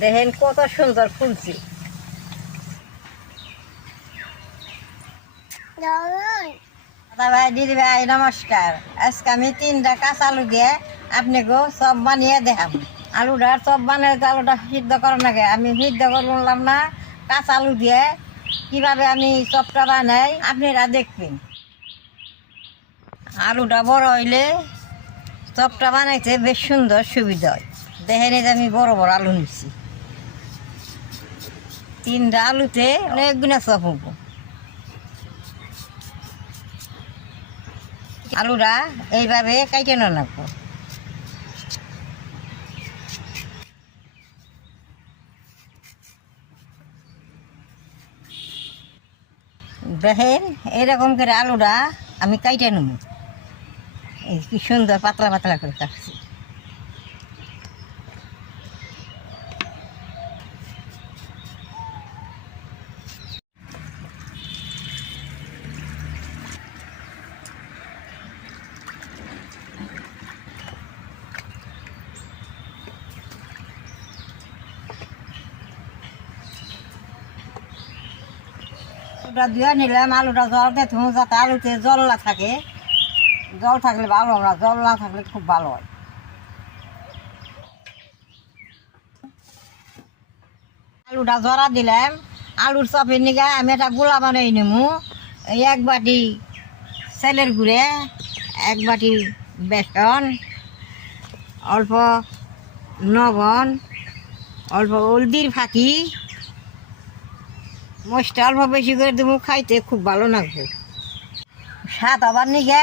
দেখেন কত সুন্দর ফুলছি। ভাই, দিদি ভাই, নমস্কার। আজকে আমি তিনটা কাঁচা আলু দিয়ে আপনাকে সব বানিয়ে দেখাম আলুটা সব বানিয়ে আলুটা সিদ্ধ করার নাকি আমি সিদ্ধ করলাম না, কাঁচা আলু দিয়ে কীভাবে আমি চপটা বানাই আপনারা দেখবেন। আলুটা বড় হইলে চপটা বানাইতে বেশ সুন্দর সুবিধা হয়। দেখেন আমি বড় বড় আলু নিচ্ছি। তিনটা আলুতে অনেকগুলো চপ হব। আলুটা এইভাবে কাইটে না লাগবো। দেখেন এরকম করে আলুটা আমি কাইটে নেব। এই কি সুন্দর পাতলা পাতলা করে কাটছি। আলুটা ধুয়ে নিলাম, আলুটা জল দিয়ে ধুঁ যাতে আলুতে জল না থাকে। জল থাকলে ভালো না জল না থাকলে খুব ভালো হয়। আলুটা জরা দিলাম, আলুর চপের নিগা আমি একটা গোলা বানাই নেব এক বাটি সেলের গুঁড়ে, এক বাটি বেসন, অল্প লবণ, অল্প হলদির ফাঁকি মশটা অল্প বেশি করে দেবো, খাইতে খুব ভালো লাগবে। সাত আবার নিগে,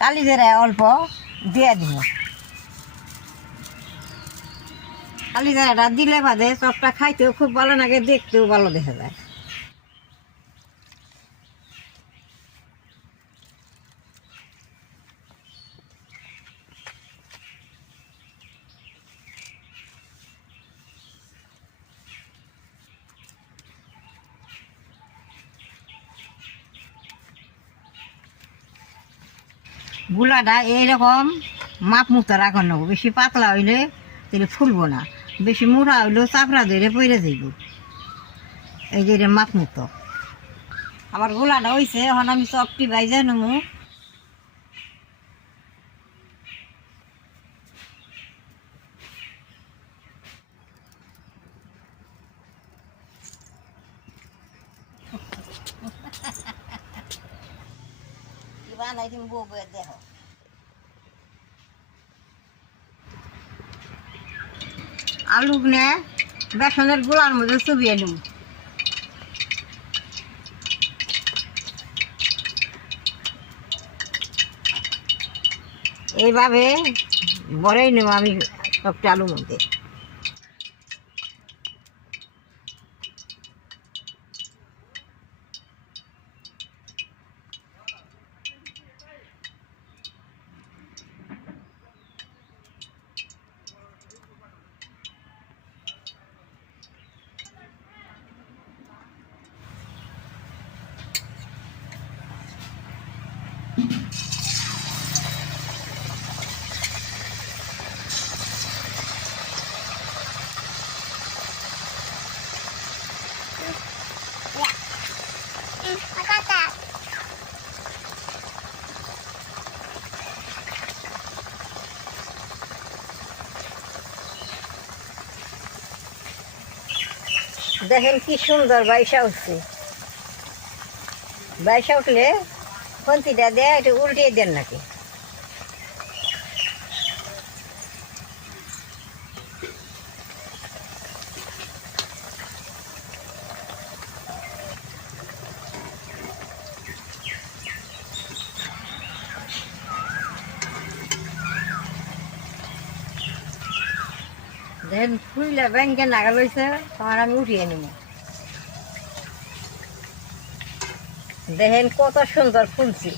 কালি জিরা অল্প দিয়ে দিব। কালি জিরাটা দিলে বাদে, চপটা খাইতেও খুব ভালো লাগে, দেখতেও ভালো দেখা যায়। গুলাটা এইরকম মাপ মুক্ত রাখার নেব বেশি পাতলা হইলে তাহলে ফুলবো না। বেশি মুড়া হইলেও চাপড়া ধরে পড়ে যাইব। এই যে মাপ মুক্ত। আমার গোলাটা হয়েছে এখন আমি চপটি বাইজে নেব আলু নে বেসনের গোলার মধ্যে এইভাবে বড়াই নেব আমি সবটা আলুর মধ্যে দেখেন কি সুন্দর বাইসা উঠছে। বাইসা উঠলে খন্তিটা দেয় একটু উল্টিয়ে দেন নাকি? দেখেন ফুইলা ব্যাংকে নাগাল হয়েছে তখন আমি উঠিয়ে নিব। দেখেন কত সুন্দর ফুলছি।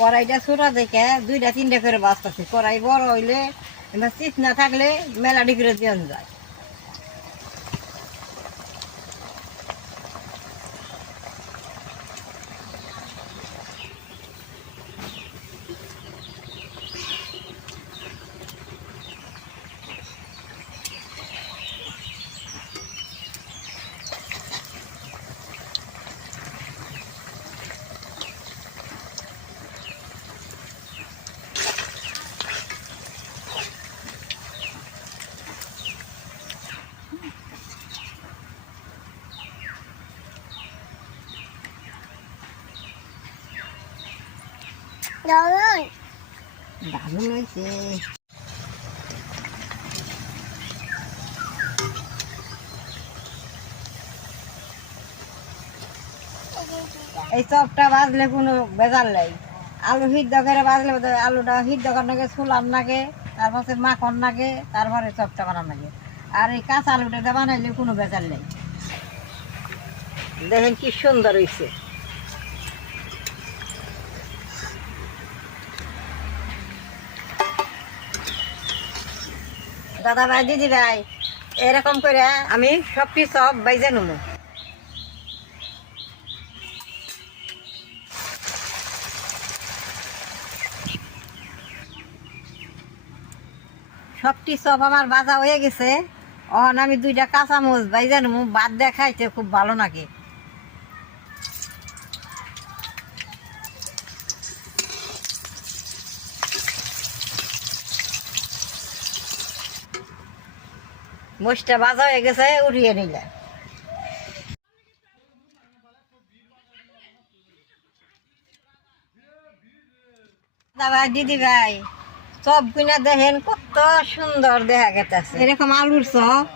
কড়াইটা ছোটা দেখে দুইটা, তিনটা করে বাঁচতেছে। কড়াই বড় হইলে চিপ না থাকলে মেলাডি করে দিয়ে যায়। দারুণ হয়েছে এই চপটা বাজলে কোনো বেজাল নাই। আলু সিদ্ধ করে বাজলে আলুটা সিদ্ধ করার নাগে ছুলার নাগে তারপরে মাখন নাগে তারপরে চপটা বানার নাগে। আর এই কাঁচা আলুটা বানাইলে কোনো বেজাল নেই। দেখেন কি সুন্দর হয়েছে দাদা ভাই, দিদি ভাই, এরকম করে আমি সব সবটি সব বাইজে নেব। সবটি সব আমার বাজা হয়ে গেছে। অহন আমি দুইটা কাঁচামচ বাইজে নেব, বাদ দিয়ে খাইতে খুব ভালো লাগে মোষটা বাজা হয়ে গেছে উঠিয়ে নিলে। দাদা ভাই সব কিনা দেখেন, কত সুন্দর দেখা গেছে এরকম আলুর চপ,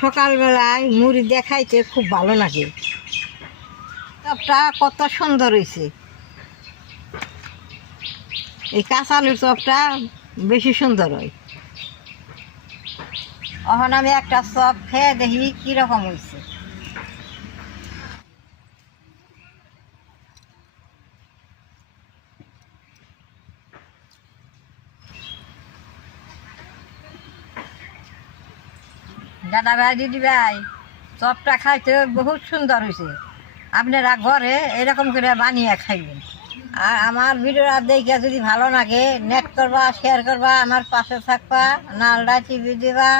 সকালবেলায় মুড়ি দেখাইতে খুব ভালো লাগে। চপটা কত সুন্দর হয়েছে এই কাঁচা আলুর চপটা বেশি সুন্দর হয়। এখন আমি একটা চপ খেয়ে দেখি কীরকম হয়েছে দাদা ভাই, দিদি ভাই, চপটা খাইতে বহুত সুন্দর হয়েছে আপনারা ঘরে এরকম করে বানিয়ে খাইবেন। আর আমার ভিডিওটা দেখে যদি ভালো লাগে নেট করবা শেয়ার করবা, আমার পাশে থাকবা, নালডা টিভি দিবা।